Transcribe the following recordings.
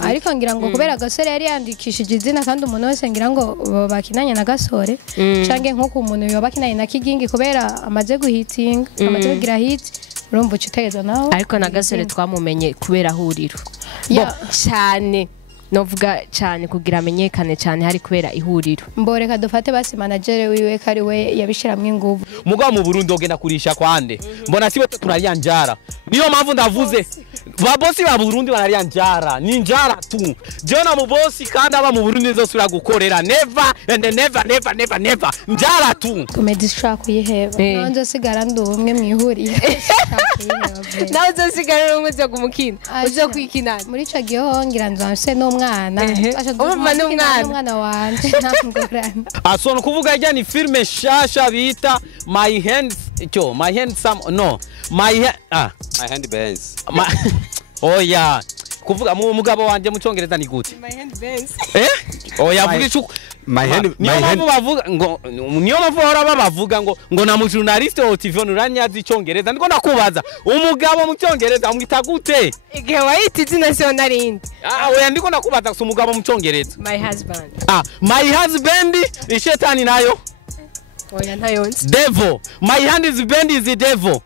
ariko ngira ngo kubera Gasore yari yandikishije izina kandi umuntu wese ngira ngo bakinanye na Gasore canke nko ku muntu yoba bakinanye na Kigingi kubera amaze guhitinga amaze kugira hit urumva ucitegezo naho ariko na Gasore twamumenye kubera huriro cyane novuga cyane kugira amenyekane cyane hari kubera ihuriro mboreka dufate basi manager wiwe kari we yabishiramwe inguvu mugabo mu Burundi ogenda kurisha kwande mbona sibo turariyanjara niyo mpamvu ndavuze babosi ba Burundi barariyanjara ni njara tu jona mu bosi kandi aba mu Burundi nzosubira gukorera never and never njara tu comedy track yiheba nzo sigara ndumwe mwihuriye nawe uzosigara umwe zo kumukina uzo kwikinana muri ico gihe hongira nzanse n'umwana n'umwana wanje ntangorana asona kuvuga ijya ni filme shasha bita my hand bands oya kuvuga mu mugabo wanje mu Cyongereza ni gute my hand bands oya vuga ico my hand bavuga ngo niyo mavora bavuga ngo na mu journaliste wa TV uranyazi Icyongereza ndiko nakubaza umugabo mu Cyongereza umwita gute igihe wayita izina sio narindi oya ndiko nakubaza so umugabo mu Cyongereza my husband my husband ni shetani nayo oya ntayonze devil my husband is the devil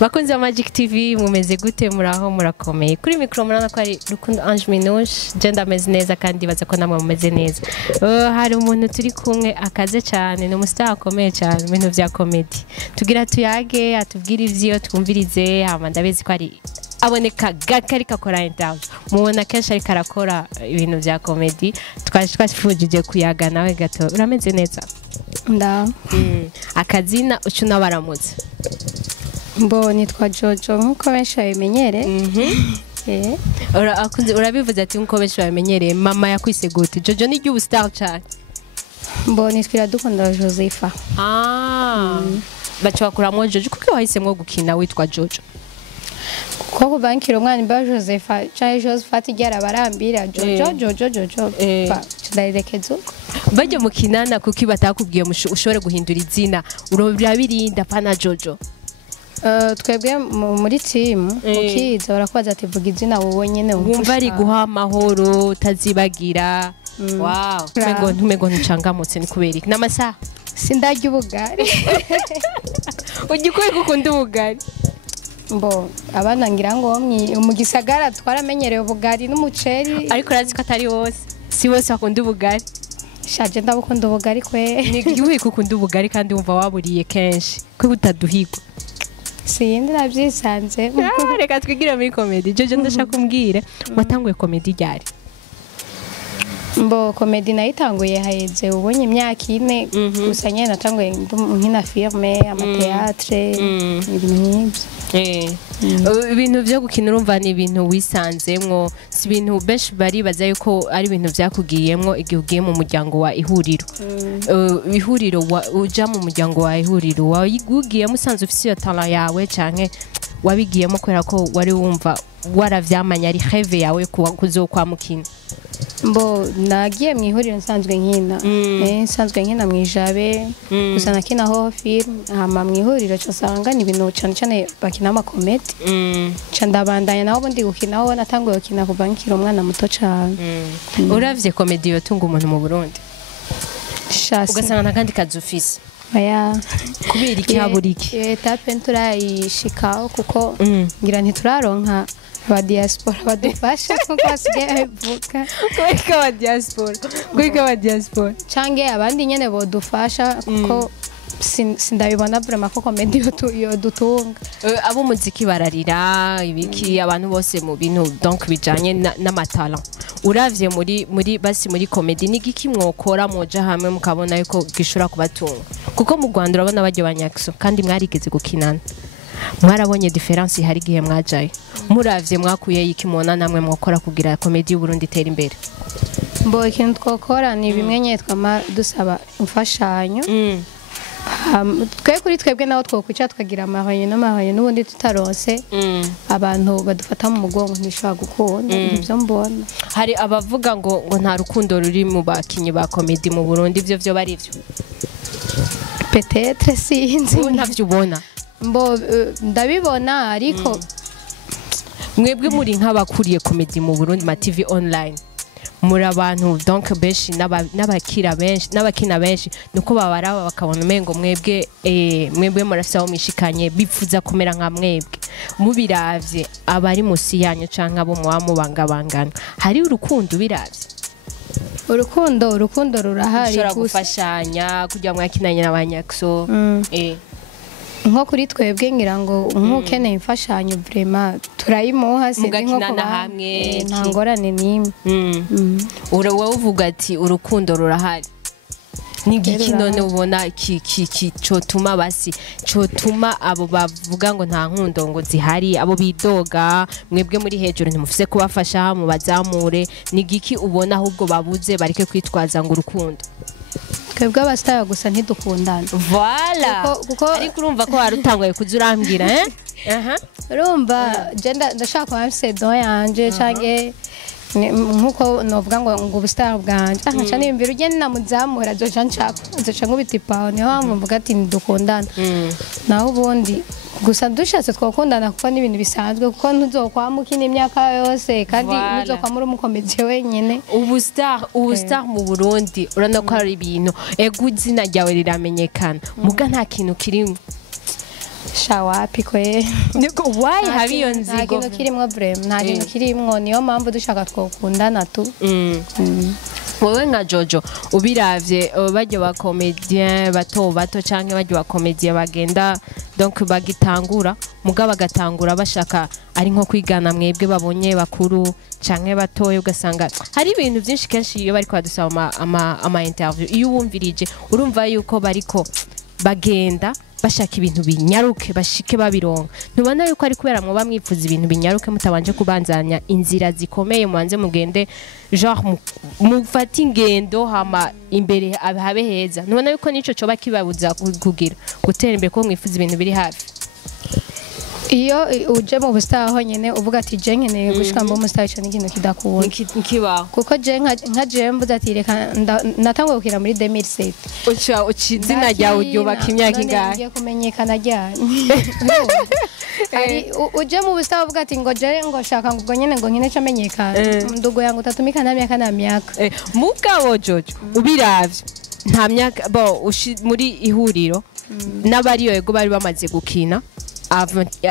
bakunze Magic TV mumeze gute muraho murakomeye kuri micro murana ko ari Rukundo Ange Minouche genda ameze neza kandi baza ko namwe mumeze neza hari umuntu turi kumwe akaze cyane no mustar akomeye cyane ibintu vya comedy tugira tuyage atubwira ivyo twumvirize hama ndabezi ko ari aboneka gakari kakora interview mubona kenshi ari karakora ibintu vya comedy twashifujije kuyaga nawe gato urameze neza akazina ucuna baramutse mbo nitwa Jojo nkuko benshi babimenyere urabivuze ati nkuko benshi babimenyere mama yakwise gute Jojo ni ry'ubu star cyane mbo nitwira dukunda Josepha bacha bakuramwo Jojo kuko wahisemwo gukina witwa Jojo kuko kubankira umwana ba Josepha cyane Josepha tigera barambira Jojo ndayirekezo bajye mukinana kuko batakubwiye ushobore guhindura izina urabirinda pana Jojo twebwe muri team ukiza barakubaza ati vuga izina wowe nyene wumva ari guha amahoro utazibagira wow ntumego ncangamutse ni kubera iki n'amasaha sindarya ubugari ugikuye gukunda ubugari mbo abana ngira ngo mu gisagara twaramenyereye ubugari n'umuceri ariko urazi ko atari wose si wose akunda ubugari shaje ndabukunda ubugari kwe ni giwe kukunda ubugari kandi wumva waburiye kenshi ko utaduhigwa sindi nabyisanze reka twigira muri comedy Jojo ndashaka kumbwira watanguye comedy ryari mbo comedy nayitanguye haheze ubonye imyaka ine gusa nyene natanguye nkina filme amateatre ibintu nk'ibyo ibintu byo gukina urumva ni ibintu wisanzemwo si ibintu benshi baribaza yuko ari ibintu byakugiyemwo igihe ugiye mu muryango wa ihuriro ihuriro uja mu muryango wa ihuriro wagiyemo usanzwe ufise iyo talent yawe canke wabigiyemo kubera ko wari wumva waravyamanya ari rêve yawe kuzokwa mukina mbo nagiye mu ihuriro nsanzwe nkina mu Ijabe gusa nakina ho film hama mu ihuriro cyosanga ni ibintu cyane bakina ama comedy ndabandanya naho bundi gukinaho natanguye gukina kuva nkiri umwana muto cyane uravye comedy yotunga umuntu mu Burundi ugasanga nakandi kazufise kubera iki haburiki etape nturayishikaho kuko ngira ntituraronka ba diaspora badufasha kuko basigaye bivuga kwika ba diaspora cange abandi nyene bodufasha kuko sindabibona vraiment ko comedy yo dutunga abo muziki bararira ibiki abantu bose mu bintu donc bijanye n'amatalent uravye muri comedy ni giki mwokora moja hamwe mukabona yuko gishura kubatunga kuko mu Rwanda urabona bajye banyakso kandi mwarigeze gukinana mwarabonye difference hari gihe mwajaye muravye mwakuye yikimona namwe mwokora kugira comedy y'u Burundi itera imbere mbo ikintu twokora ni bimwe nye twama dusaba imfashanyo kuri twebwe naho twokwica tukagira amahanye n'ubundi tutaronse abantu badufata mu mugongo ntishobora gukunda ibyo mbona hari abavuga ngo nta rukundo ruri mu bakinyi ba comedy mu Burundi ivyo bari ivyo peut-être sinzi ntavyo ubona mbo ndabibona ariko mwebwe muri nk'abakuriye komedi mu Burundi ma TV online muri abantu donc benshi n'abakina benshi nuko babaraba bakabona umengo mwebwe murasaho mishikanye bipfuza kumera nka mwebwe mubiravye abari musi yanyu canke abo mubangabangana hari urukundo biravye urukundo rurahari ushobora gufashanya kugira mwakinanye n'abanyakso nko kuri twebwe ngira ngo nk'ukeneye imfashanyo vraiment turayimuha sinzi nko kuba hamwe nta ngorane n'imwe wowe uvuga ati urukundo rurahari n'igiki none ubona cotuma basi cotuma abo bavuga ngo nta nkundo ngo zihari abo bidoga mwebwe muri hejuru ntimufise kubafasha mu bazamure n'igiki ubona ahubwo babuze bareke kwitwaza ngo urukundo twebwe abasitari gusa ntidukundana voilà ariko urumva ko warutanguye kuzurambwira urumva ndashaka kuba mfise don yanje canke nkuko novuga ngo ubusitari bwanje nkaca nimbira ugende namuzamura azoca nkubita ipaho niho mpamvu mvuga ati ntidukundana naho ubundi gusa dushatse twakundana kuko n'ibintu bisanzwe kuko ntuzokwama ukina imyaka yose kandi ntuzokwama uri umukomedi wenyine ubustar mu Burundi urabona ko hari ibintu ego izina ryawe riramenyekana muga nta kintu kirimo shawapi kwe why have iyo nzigo nta kintu kirimwo vraiment nta kintu kirimwo niyo mpamvu dushaka twakundana tu wowe nka Jojo ubiravye bajya ba comedian bato canke bajya ba comedian bagenda donc bagitangura muga bagatangura bashaka ari nko kwigana mwebwe babonye bakuru canke batoye ugasanga hari ibintu byinshi kenshi iyo bariko badusaba ama interview iyo wumvirije urumva yuko bariko bagenda bashaka ibintu binyaruke bashike babironka ntubona yuko ari kubera mwo bamwifuza ibintu binyaruke mutabanje kubanzanya inzira zikomeye mubanze mugende genre mufata ingendo hama imbere habe heza ntubona yuko nico coba kibabuza kugira gutera imbere ko mwifuza ibintu biri hafi iyo uje mu busitari aho nyene uvuga ati je nkeneye gushika mu busitari cyo n'ikintu kidakubona nkibaho kuko je nka je mvuze ati reka natanguye gukira muri 2007 izina ryawe uryubaka imyaka ingahe ngiye kumenyekana ryane ari uje mu busitari uvuga ati ngo je ngo shaka ngo nyene ngo nkine cyo menyekana ndugo yangu tatumika na myaka mugabo Jojo ubiravye nta myaka muri ihuriro n'abariyo yego bari bamaze gukina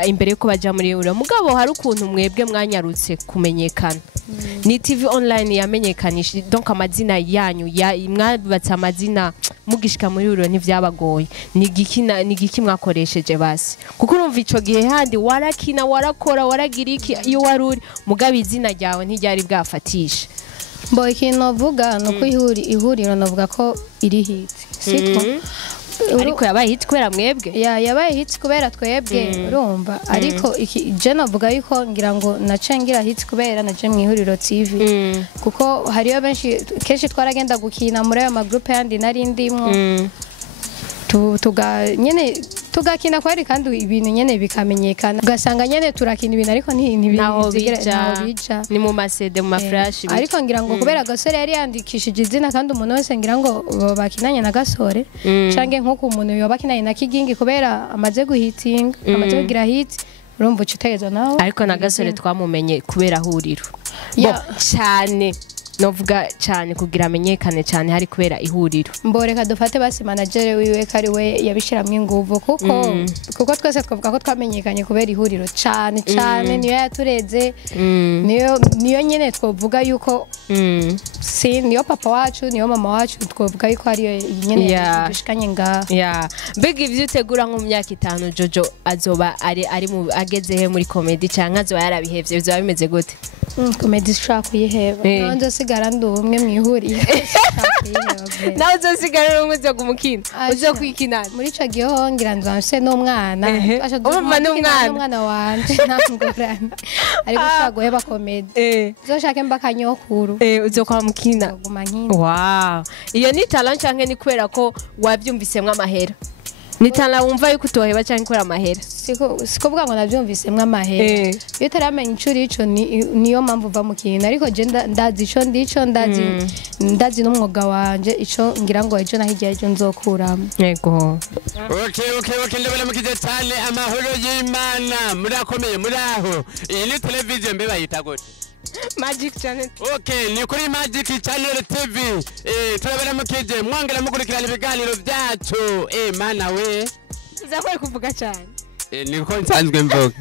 imbere yuko baja muri ura mugabo hari ukuntu mwebwe mwanyarutse kumenyekana ni TV online yamenyekanisha donc amazina yanyu mwabatse amazina mugishika muri ura ntivyabagoye ni giki mwakoresheje basi kuko urumva ico gihe handi warakina warakora waragira iki iyo waruri mugabo izina ryawe ntiryari bwafatisha ikintu novuga nuko ihuriro novuga ko iri hit sitwa ariko yabaye hit kubera mwebwe yabaye hit kubera twebwe urumva ariko je navuga yuko ngira ngo nacengira hit kubera naje mu ihuriro TV kuko hariyo benshi kenshi twaragenda gukina muri ayo magroupe yandi nari ndimwo tugakina kwari kandi ibintu nyene bikamenyekana ugasanga nyene turakina ibintu ariko ntaho bija ni mu masede mu maflash ariko ngira ngo kubera gasore yari yandikishije izina kandi umuntu wese ngira ngo bakinanye na gasore canke nko ku muntu yobakinanye na kigingi kubera amaze guhitinga amaze kugira hit urumva ucutegeza naho ariko na gasore twamumenye kubera huriro cyane novuga cyane kugira amenyekane cyane hari kubera ihuriro mboreka dufate basi manager wiwe kari we yabishiramwe inguvu kuko twese twavuga ko twamenyekanye kubera ihuriro cyane niyo yatureze niyo nyene twavuga yuko niyo papa wacu niyo mama wacu twavuga yuko ari nyene dushikanye ngaha mbega ivyo utegura nko mu myaka 5 Jojo azoba ari mu ageze he muri comedy cyangwa azoba yarabihevye bizoba bimeze gute comedy shaka kuyiheba nanje sigara ndumwe mwihuriye nawe uzosigara umwe uzo kumukina uzo kwikina muri ico gihe hongira nzanse n'umwana umva n'umwana wanje ntangorane ariko ushaka guheba comedy uzoshake mbakanyokuru uzo kwa mukina wow iyo ni talent canke ni kwera ko wavyumvisemwe amahera nitana wumva yuko utoheba cyangwa ikora amahera siko bwa ngo navyumvisemwe amahera iyo taramenya incuri ico niyo mpamvu va mu kintu ariko je ndazi ico ndico ndazi n'umwuga wanje ico ngira ngo ejo nahijya ejo nzokuramo yego okay ndabona mukije cyane amahoro y'Imana murakomeye muraho iyi ni television mbe bayita gute Magic Channel. Okay, ni kuri Magic Channel TV. Turabera mukije mwongera mukurikirana ibiganiro byacu. Mana we. Uzakora kuvuga cyane. Niko nsanzwe mvuga.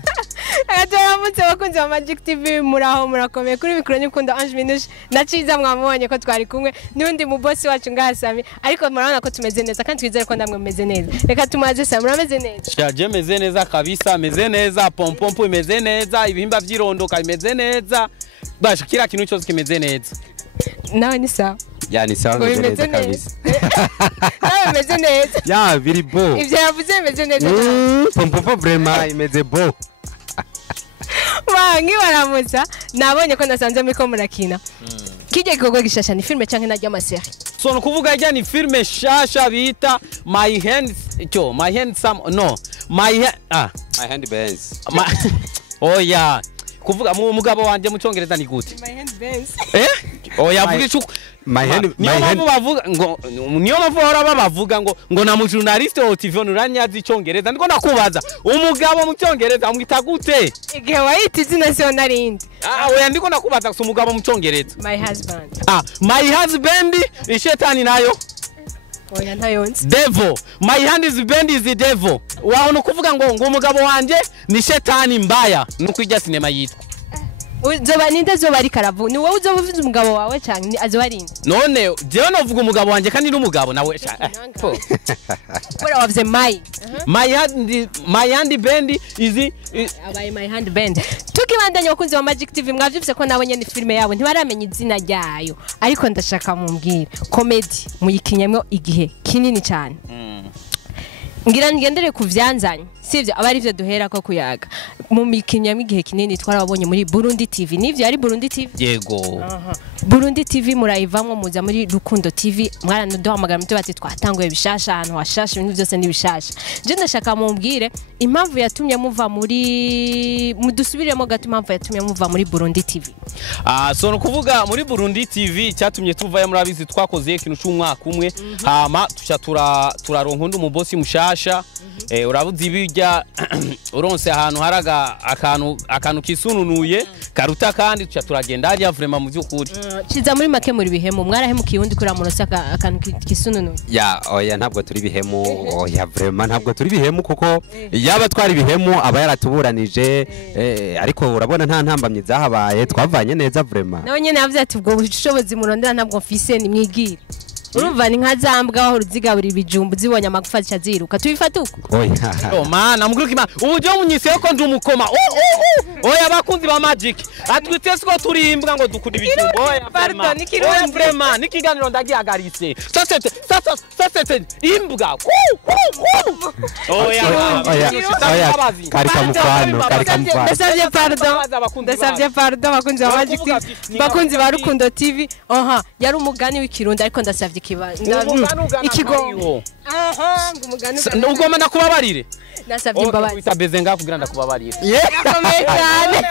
Agaramutse bakunze wa Magic TV muraho murakomeye kuri mikro nyukunda Ange Minouche naciza mwamubonye ko twari kumwe n'undi mu boss wacu ngasami ariko murabona ko tumeze neza kandi twizere ko ndamwe meze neza. Reka tumaze sa murameze neza. Shaje meze neza kabisa, meze neza, pompompo imeze neza, ibihimba vyirondoka imeze neza. Basha kila kintu cyose kimeze neza. Nawe ni sawa. Ya ni sawa meze kabisa. Nawe meze neza. Ya biri bo. Ivyo yavuze meze neza. Pompompo vraiment imeze bo. Wangi baramutsa nabonye ko nasanze muri ko murakina. Kijye gikorwa gishasha ni filme canke naryo amaseri. So no kuvuga ijya ni filme shasha bita My Hands Bands. Oh yeah. Kuvuga umugabo wanje mu cyongereza ni gute? My hand bands. Oya vuga ico niyo bavuga ngo niyo bavuga ngo na mu journaliste wa TV Onuranyazi cyongereza ndiko nakubaza umugabo mu cyongereza amwita gute? Igihe wayita izina sio narindi. Oya ndiko nakubaza gusa umugabo mu cyongereza. My husband. My husband ishetani nayo. Oya ntayonze. Devil. My husband is the devil. Waho no kuvuga ngo umugabo wanje ni shetani mbaya nuko ijya sinema yitwa. Uzoba ninde zoba ari karavu ni wowe uzoba uvuze umugabo wawe cyane azoba ari nde? None jewe no vuga umugabo wanje kandi n'umugabo nawe Kora wavuze my hand band is abaye my hand band. Tukibandanya bakunze wa Magic TV mwavyivise ko nabonye ni filme yabo ntibaramenya izina ryayo ariko ndashaka mumbwire comedy muyikinyemwe igihe kinini cyane. Ngira ngendere kuvyanzanye sivyo abari byo duhera ko kuyaga mu mikinyamwe igihe kinini twarabonye muri Burundi TV nivyo ari Burundi TV yego Burundi TV murayivamwe muza muri Rukundo TV mwaranaduhamagara mute bati twatanguye bishasha ahantu hashasha ibintu byose ni bishasha je ndashaka mumbwire impamvu yatumye muva muri mudusubiremo gato impamvu yatumye muva muri Burundi TV. So no kuvuga muri Burundi TV cyatumye tuvaye muri abizi twakoze ikintu cy'umwaka umwe hama tuca turaronka undi mu boss mushasha urabuzi bijya uronse ahantu haraga akantu kisununuye karuta kandi tuca turagenda hariya vraiment mu byukuri. Kiza muri make muri bihemu mwarahemukiye undi kuri amuronse akantu kisununuye. Ya oya ntabwo turi bihemu oya vraiment ntabwo turi bihemu kuko yaba twari bihemu aba yaratuburanije ariko urabona nta ntambamye zahabaye twavanye neza vraiment. Nawe nyene yavuze ati ubwo bushobozi murondera ntabwo mfise ni mwigire. Urumva ni nka zambwa aho ruzigabura ibijumbu zibonye amagufa ziruka tubifata uko. Oya mana mugruki ma ubujyo munyise ko ndumukoma oya bakunzi ba Magic atwite siko turimbwa ngo dukunda ibijumbu oya pardon nikirundi vraiment nikiganiro ndagihagaritse sasete imbwa oya karika mufano ndasabye pardon bakunzi ba Magic bakunzi ba Rukundo TV yari umugani w'ikirundi ariko ndasabye ikigo umugani ugomba nakubabarire nasabye imbabazi utabeze nga kugira ndakubabarire cyane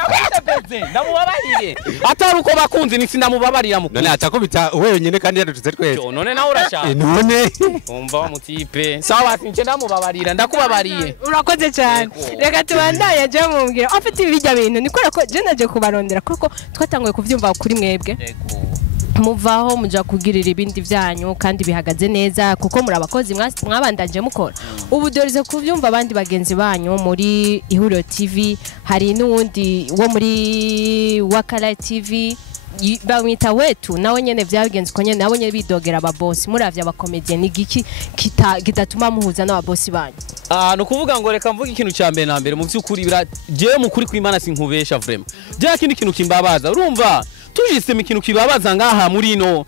ndamubabarire atari uko bakunzi ni sindamubabarira mu none atakubita wewe nyine kandi yadutuze twese none nawe urashaka none umva wa mutipe sawa nje ndamubabarira ndakubabariye urakoze cyane reka tubandanye je mumbwira afite ibijya bintu nikora ko je naje kubarondera kuko twatanguye kuvyumva kuri mwebwe muvaho muja kugirira ibindi byanyu kandi bihagaze neza kuko muri abakozi mwabandanje mukora ubu dorize kuvyumva abandi bagenzi banyu muri Ihuriro TV hari n'uwundi wo muri Wakala TV bamwita wetu nawe nyene byabigenze ko nyene nabo nyene bidogera ababosi muravye abakomedie ni giki kitatuma muhuza n'ababosi banyu. No kuvuga ngo reka mvuga ikintu cya mbere na mbere mu byukuri je mukuri kw'Imana sinkubesha vraiment je kindi kintu kimbabaza urumva tujise ikintu kibabaza ngaha muri no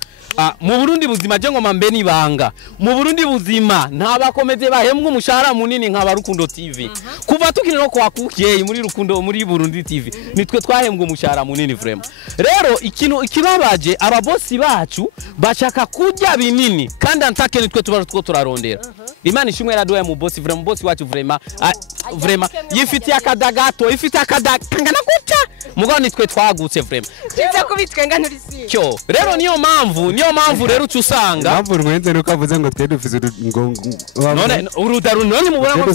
mu Burundi buzima je ngoma mbe nibanga mu Burundi buzima nta bakomeze bahembwa umushahara munini nka Rukundo TV kuva tukiri no kwa kukiye muri Rukundo muri Burundi TV nitwe twahembwa umushahara munini vraiment rero ikibabaje ababosi bacu bashaka kujya binini kandi antake nitwe tuba turarondera Imana ishimwe yaraduye mu bosi vraiment bosi wacu vraiment yifitiye akadagato ifitiye akadakangana guca mugabo nitwe twagutse vraiment kiza kubitwenga nturisi cyo rero niyo mpamvu rero ucusanga mpamvu rwenze nuko avuze ngo twe dufise none urudaru none mubona ngo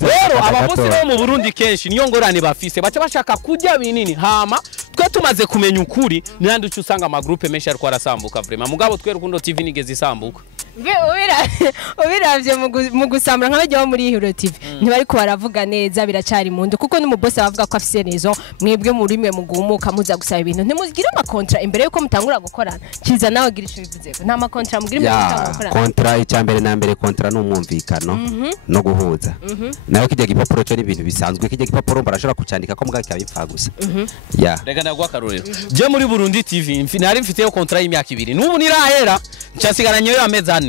rero ababosi bo mu Burundi kenshi niyo ngorane bafise baca bashaka kujya binini hama twe tumaze kumenya ukuri nandi ucusanga ama groupe menshi ariko arasambuka vraiment mugabo twe Rukundo TV nigeze isambuka ubiravye mu gusambura nk'abajya muri Hero TV ntibari ko baravuga neza biracari mundu kuko n'umubosi avuga ko afise rezo mwebwe muri mwe mugumuka muza gusaba ibintu ntimugira ama contrat imbere yuko mutangura gukorana kiza nawe gira ico bivuze nta ma contrat mugira imbere mutangura gukorana contrat icyambere na mbere contrat n'umwumvikano no guhuza nayo kijya gipapuro cyo n'ibintu bisanzwe kijya gipapuro barashobora kucandika ko mugaka bipfa gusa reka ndagwa karorero je muri Burundi TV nari mfiteyo contrat y'imyaka 2 n'ubu nirahera ncasigaranye yo amezi 4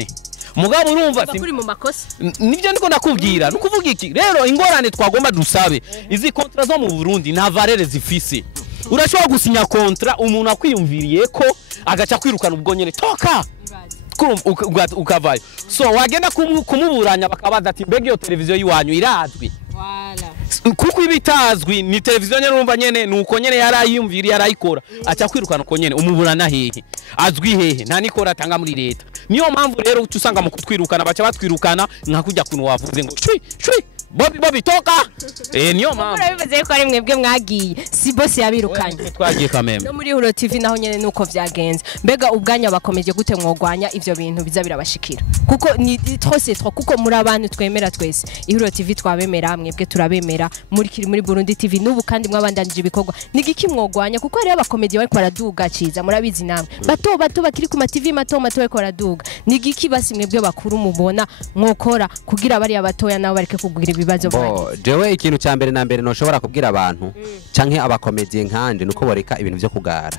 mugabo urumva kuri mu makosa nivyo ndiko ndakubwira nukuvuga iki rero ingorane twagomba dusabe izi contrat zo mu Burundi nta valere zifise urashobora gusinya contrat umuntu akwiyumviriye ko agaca kwirukana ubwo nyene toka ukavayo so wagenda kumuburanya bakabaza ati mbega iyo televiziyo yiwanyu irazwi kuko ibitazwi ni televiziyo nyene urumva nyene nuko nyene yarayumviriye yarayikora aca kwirukana uko nyene umuburana hehe azwi hehe nta nikora atanga muri leta niyo mpamvu rero ucusanga mu kutwirukana baca batwirukana nka kujya kuno wavuze ngo shwi Bobby toka niyo mpamvu urabivuze ko ari mwebwe mwagiye si bosi yabirukanye twagiye kameme no muri Hero TV naho nyene nuko vyagenze mbega ubwanya bakomeje gute mwogwanya ivyo bintu biza birabashikira kuko ni trop kuko muri abantu twemera twese Hero TV twabemera mwebwe turabemera muri Burundi TV nubu kandi mwabandanije ibikorwa nigiki mwogwanya kuko ari abakomedi bari kwaraduga ciza murabizi namwe bato bakiri ku ma TV mato bari kwaraduga nigiki basi mwebwe bakuru mubona mwokora kugira bari abatoya nabo bareke kugira ibibazo jewe ikintu cyambere na mbere no shobora kubwira abantu canke abakomediye nkanje nuko boreka ibintu byo kugara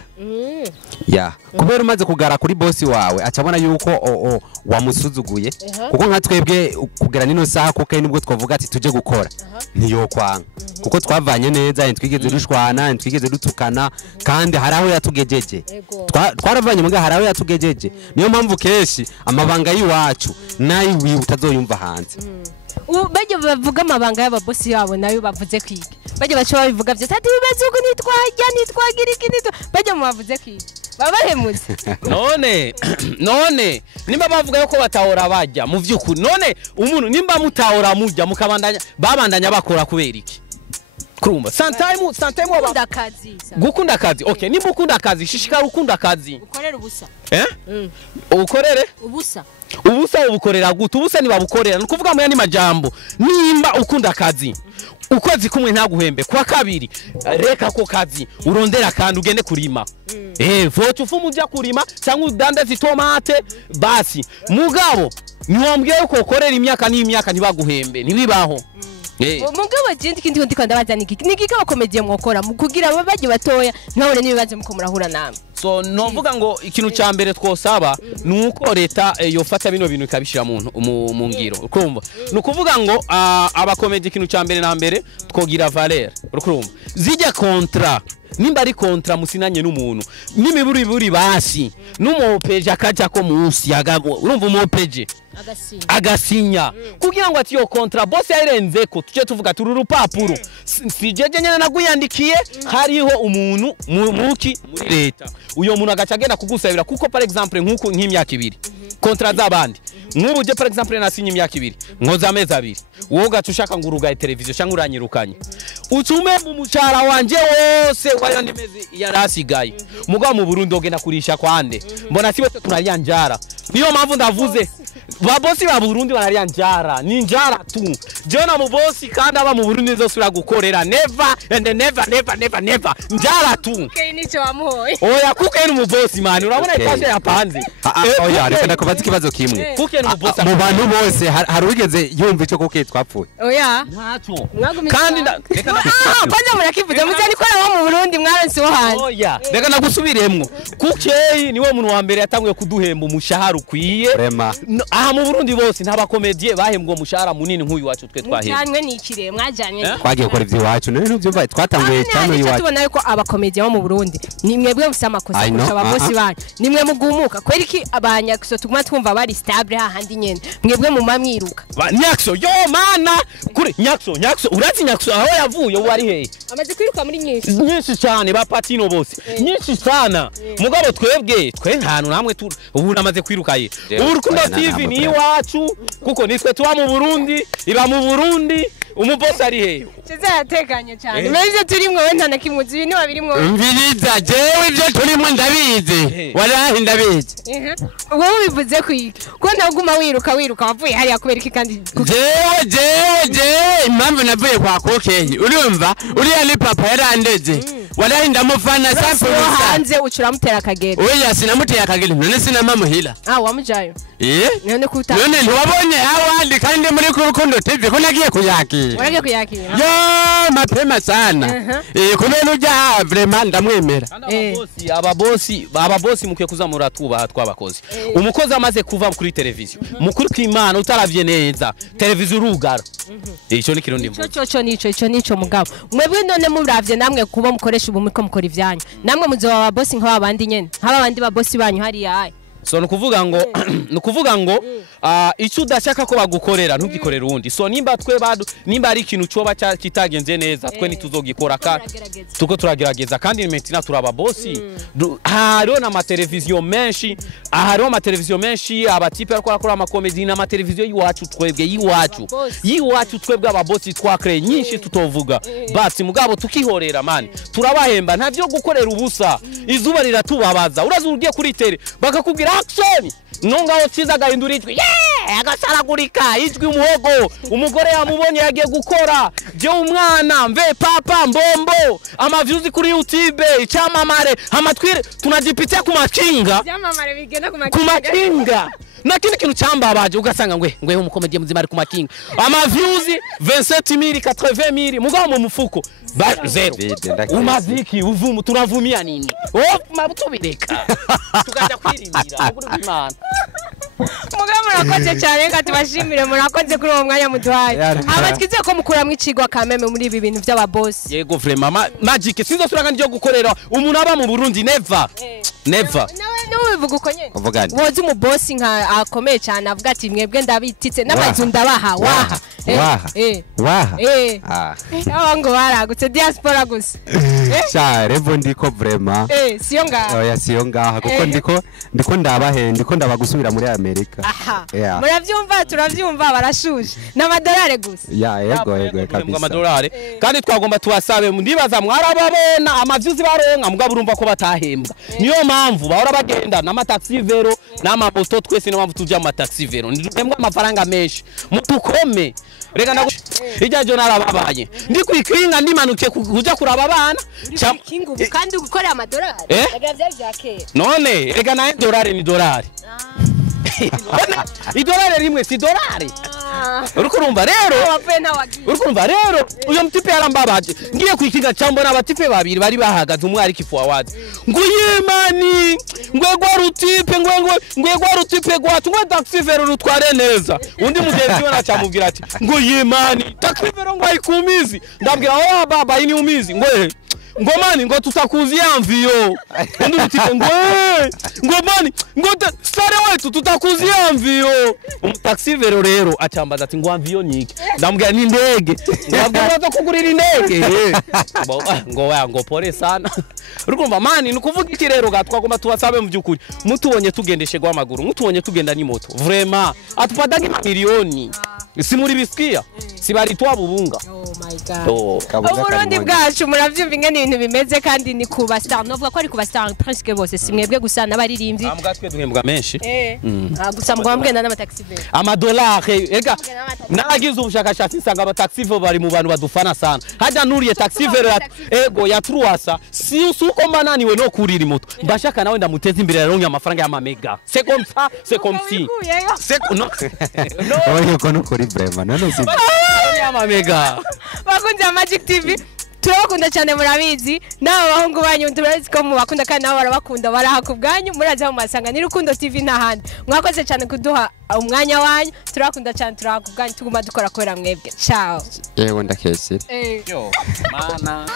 kubera umaze kugara kuri bosi wawe acabona yuko wamusuzuguye kuko nka twebwe kugera nino saha kuko nibwo twavuga ati tuje gukora niyo kwanga kuko twavanye neza twigeze dushwana twigeze dutukana kandi haraho yatugejeje twaravanye muga haraho yatugejeje niyo mpamvu keshi amabanga yiwacu nayi wi utazoyumva hanze bajya bavuga amabanga y'ababosi yabo nayo bavuze kwiki bajya bacho babivuga byo ati bibaze uko nitwagira iki bajya mu bavuze kwiki babahemutse none nimba bavuga yuko batahora bajya mu vyukuri none umuntu nimba mutahora mujya babandanya bakora kubera iki kurumba sometime gukunda akazi okay nimba ukunda akazi shishikara ukunda akazi ukorera ubusa ukorere ubusa ubukorera gute ubusa niba bukorera nukuvuga mu yani majambo nimba ukunda akazi ukwezi kumwe ntaguhembe kwa kabiri reka ko kazi urondera kandi ugende kurima vote ufumu ujya kurima cyangwa udandaza tomate basi mugabo niwombye uko ukorera imyaka n'imyaka ntibaguhembe ntibibaho mugabo kindi ndikanda bazana niki abakomediye mwokora kugira babajye batoya ntabone nibibaze muko murahura namwe so novuga ngo ikintu ca mbere twosaba nuko leta yofata bino bintu ikabishira mu ngiro ukumva nukuvuga ngo abakomediye ikintu ca mbere na mbere twogira valeur ukumva zijya contrat nimba ari kontra musinanye n'umuntu n'imiburi basi n'umupeje akaja ko munsi urumva umupeje agasinya kugira ngo ati yo kontra boss yarenze ko tuje tuvuga turi rupapuro sijeje nyene naguyandikiye hariho umuntu muri leta uyo muntu agaca agenda kugusabira kuko par exemple nkuko nk'imyaka 2 kontra z'abandi nk'ubu je par exemple nasinye imyaka 2 nkoza amezi 2 wowe gaca ushaka ngurugaye televiziyo cyangwa uranyirukanye utume mu mucara wanje wose wayandi mezi yarasigaye mugabo mu Burundi ogenda kurisha kwande mbona sibo tunariyanjara niyo mpamvu ndavuze babosi ba Burundi bararia njara ni njara tu jona mu bosi kandi aba mu Burundi zosura gukorera never and never njara tu okay nico wamuhoye oya kuke ni mu bosi mani urabona itaje yapanze oya reka ndakubaza ikibazo kimwe kuke ni mu bosi mu bantu bose hari wigeze yumva ico kuke twapfuye oya ntaco mwagumije kandi kwanza murakivuze muzani ko abo mu Burundi mwaronse wo hanze oya reka nagusubiremwo kuke niwe muntu wa mbere yatanguye kuduhemba umushahara ukwiye aha mu Burundi bose ntabakomedie bahembwa umushahara munini nk'uyu wacu twe twahembwa cyane ni ikire mwajanye twagiye gukora ivyo wacu none byumva twatanguye cyane iwacu tubona yuko abakomedie bo mu Burundi ni mwebwe bufite amakosa kurusha ababosi banyu nimwe mugumuka kweri ki abanyakiso tuguma twumva bari stable hahandi nyene mwebwe mu mamwiruka nyakso yo mana kuri nyakso urazi nyakso aho yavuye ubu ari hehe amaze kwiruka muri nyinshi cyane ba patino bose nyinshi sana mugabo twebwe twe ntantu namwe ubu namaze kwirukaye ubu Rukundo TV ni iwacu kuko nitwe tuba mu Burundi iba mu Burundi umubosi ari hehe Cheze yatekanye cyane meze turimwe we ntana kimuzi ibintu babirimwe mbiriza jewe ibyo turimwe ndabizi warahi ndabizi wowe bivuze kwiki ko ntaguma wiruka wavuye hariya kubera iki kandi jewe impamvu navuye kwa kokeyi urumva uriya ni papa yarandeze warahi ndamufana sample hanze ucura mutera akagera oya sinamuteye akagera none sinamamuhila wamujayo none ntiwabonye awandi kandi muri Rukundo TV ko nagiye kuyakira waragiye kuyakira yo mapema sana kubera ujya vraiment ndamwemera ababosi mukiye kuzamura tubaha twabakozi umukozi amaze kuva kuri televiziyo mukuru kw'Imana utaravye neza televiziyo urugara ico ni kirundi mvuze ico nico mugabo mwebwe none muravye namwe kuba mukoresha ubu muko mukora ivyanyu namwe muzoba ababosi nk'abandi nyene nk'abandi babosi banyu hari yaye so nukuvuga ngo icyo udashaka ko bagukorera ntugikorera uwundi so nimba ari ikintu coba kitagenze neza twe nituzogikora tuko turagerageza kandi metina turaba bosi hariho n'amateleviziyo menshi abatipe ariko akora amakomedi n'amateleviziyo yiwacu twebwe ababosi twakreye nyinshi tutovuga bati mugabo tukihorera mani turabahemba ntavyo gukorera ubusa izuba riratubabaza urazi ugiye kuri tele bakakubwira action nongaho ciza gahindura ijwi agasaragurika ijwi umuhogo umugore yamubonye yagiye gukora je umwana mve papa mbombo amavyuzi kuri YouTube icyamamare amatwire tunajipitia ku makinga ku makinga na kindi kintu cyambabaje ugasanga ngwe umukomedie muzima ari ku makinga amavyuzi 27000 80000 mugabo mu mufuko zero umaziki uvumu turavumia nini mabutubireka tukaja kwirimira kuri Imana mugabo murakoze cyane kandi bashimire murakoze kuri uwo mwanya muduhaye abatwize ko mukura mwicigwa kameme muri ibi bintu by'ababosi yego vraiment magic sinzo suranga ndio gukorera umuntu aba mu Burundi never nawe bivuga uko nyene wozi umubosi nka akomeye cyane avuga ati mwebwe ndabititse n'amazu ndabaha ngo baragutse diaspora gusa revo ndiko vraiment siyo ngaha oya siyo ngaha kuko ndiko ndabahe ndiko ndabagusubira muri Amerika muravyumva turavyumva barashuje n'amadolari gusa yego kabisa amadolari kandi twagomba tubasabe ndibaza mwarababona amavyuzi baronka mugabo urumva ko batahembwa niyo mpamvu bahora bagenda n'amataxi vero n'amamoto twese niyo mpamvu tujya mu taxi vero ndihembwa amafaranga menshi mutukome rega ijyajo narababaye ndi kwikinga ndimanuke kuja kuraba abana kandi gukorera amadolari none rega na dolari ni dolari idolari rimwe si dolari urukurumva rero uyo mtipe yarambabaje ngiye kwikinga cyambo n'abatipe babiri bari bahagaze umwe ari kifu awazi ngo yemani ngwegwa rutipe gwatu ngwe taxi vero rutware neza undi mugenzi we nacamubwira ati ngo yemani taxi vero ngo ayikumizi ndabwira oh baba ini umizi ngo mani ngo tutakuzia mvio undi mtipe ngo mani ngo stare wetu tutakuzia mvio taxi vero rero acha acambaza ati ngo avionique ndambwira ni indege ngabwira zo kugurira indege ngo pole sana urumva mani nukuvuga iki rero gatwagomba tubasabe mu byukuri mutubonye tugendeshe gwa maguru mutubonye tugenda ni moto vraiment atupadaga miliyoni si muri bisikia si bari twabubunga oh my god uburundi bwacu muravyumva ingene ibintu bimeze kandi ni kuba star novuga ko ari kuba star presque bose simwebwe gusa n'abaririmbyi ambwa twe duhembwa menshi gusa mugwambwenda n'amataxi vero amadolari ega nagize ubushakashatsi nsanga abataxi vero bari mu bantu badufana sana haja nuriye taxi vero ego ya truasa si usuko mananiwe no kurira moto mbashaka nawe ndamuteza imbere yaronke amafaranga y'amamega c'est comme ça c'est comme si c'est non oyo kono kuri vraiment none si y'amamega bakunze Magic TV turabakunda cyane murabizi nawe bahungu banyu turabizi ko mubakunda kandi nabo barabakunda baraha bwanyu muraza mu masanga ni Rukundo TV ntahandi mwakoze cyane kuduha umwanya wanyu turabakunda cyane turaha bwanyu tuguma dukora kwera mwebwe ciao yewe ndakesira yo mana